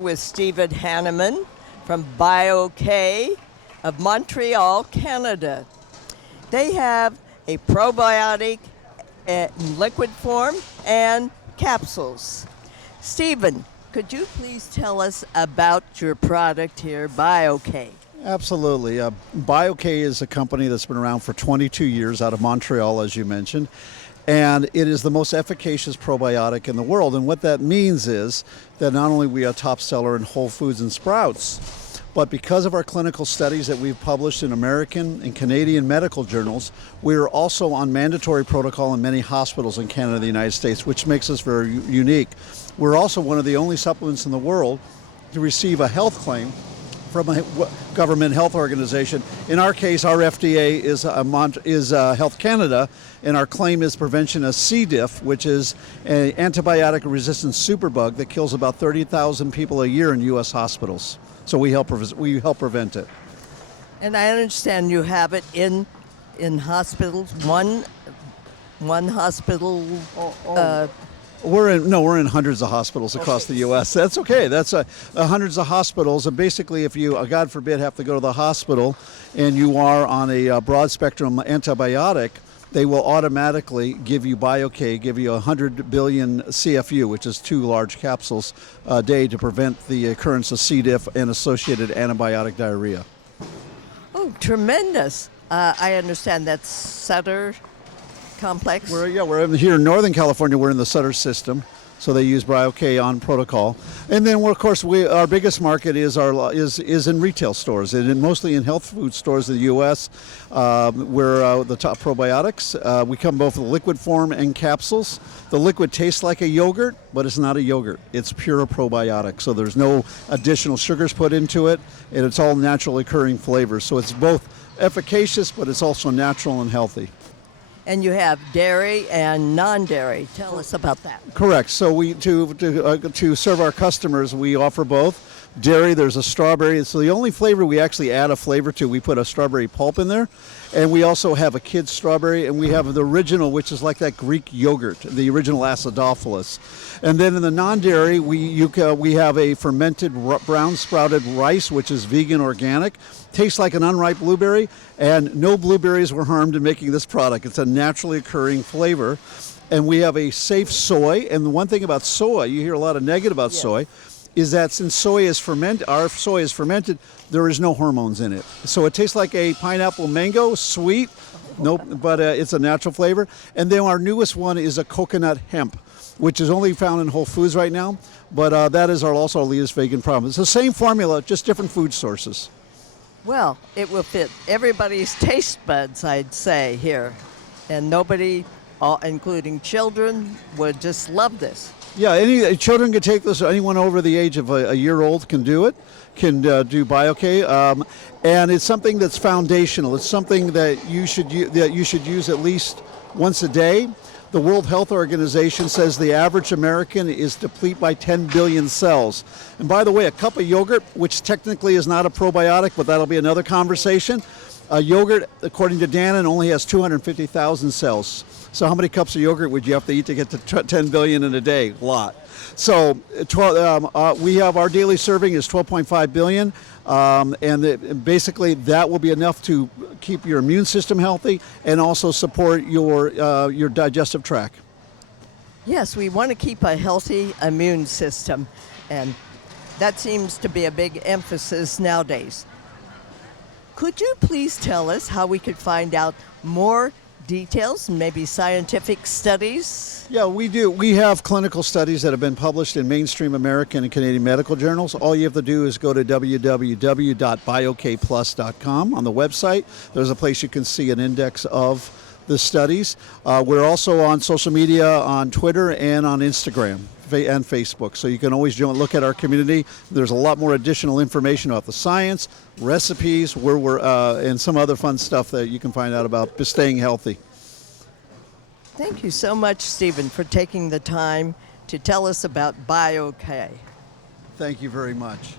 With Stephen Taneman from BioK of Montreal, Canada. They have a probiotic in liquid form and capsules. Stephen, could you please tell us about your product here, BioK? Absolutely. BioK is a company that's been around for 22 years out of Montreal, as you mentioned, and it is the most efficacious probiotic in the world. And what that means is that not only are we a top seller in Whole Foods and Sprouts, but because of our clinical studies that we've published in American and Canadian medical journals, we are also on mandatory protocol in many hospitals in Canada and the United States, which makes us very unique. We're also one of the only supplements in the world to receive a health claim from a government health organization. In our case, our FDA is Health Canada, and our claim is prevention of C. diff, which is an antibiotic-resistant superbug that kills about 30,000 people a year in U.S. hospitals. So we help prevent it. And I understand you have it in hospitals. One hospital. We're in hundreds of hospitals across the U.S. That's okay. That's hundreds of hospitals. And basically, if you, God forbid, have to go to the hospital and you are on a broad spectrum antibiotic, they will automatically give you BioK, give you 100 billion CFU, which is 2 large capsules a day to prevent the occurrence of C. diff and associated antibiotic diarrhea. Oh, tremendous. I understand that's Sutter complex. We're here in Northern California. We're in the Sutter system, so they use BioK on protocol. And then, of course, our biggest market is in retail stores, and mostly in health food stores in the U.S. We're the top probiotics. We come both in liquid form and capsules. The liquid tastes like a yogurt, but it's not a yogurt. It's pure probiotic, so there's no additional sugars put into it, and it's all naturally occurring flavors. So it's both efficacious, but it's also natural and healthy. And you have dairy and non-dairy. Tell us about that. Correct. So we to serve our customers, we offer both. Dairy, there's a strawberry. So the only flavor we actually add a flavor to, we put a strawberry pulp in there. And we also have a kid's strawberry, and we have the original, which is like that Greek yogurt, the original acidophilus. And then in the non-dairy, we have a fermented brown sprouted rice, which is vegan organic. Tastes like an unripe blueberry, and no blueberries were harmed in making this product. It's a naturally occurring flavor. And we have a safe soy. And the one thing about soy, you hear a lot of negative about soy, is that since our soy is fermented, there is no hormones in it. So it tastes like a pineapple mango, sweet, but it's a natural flavor. And then our newest one is a coconut hemp, which is only found in Whole Foods right now, but that is also our latest vegan product. It's the same formula, just different food sources. Well, it will fit everybody's taste buds, I'd say, here. And nobody, including children, would just love this. Yeah, any children can take this. Anyone over the age of a year old can do it, can do BioK, and it's something that's foundational. It's something that you should use at least once a day. The World Health Organization says the average American is depleted by 10 billion cells. And by the way, a cup of yogurt, which technically is not a probiotic, but that'll be another conversation. A yogurt, according to Dannon, only has 250,000 cells. So how many cups of yogurt would you have to eat to get to 10 billion in a day? A lot. So we have our daily serving is 12.5 billion. Basically that will be enough to keep your immune system healthy and also support your digestive tract. Yes, we want to keep a healthy immune system, and that seems to be a big emphasis nowadays. Could you please tell us how we could find out more details, maybe scientific studies? Yeah, we do. We have clinical studies that have been published in mainstream American and Canadian medical journals. All you have to do is go to www.biokplus.com on the website. There's a place you can see an index of the studies. We're also on social media, on Twitter and on Instagram and Facebook. So you can always look at our community. There's a lot more additional information about the science, recipes, and some other fun stuff that you can find out about staying healthy. Thank you so much, Stephen, for taking the time to tell us about BioK. Thank you very much.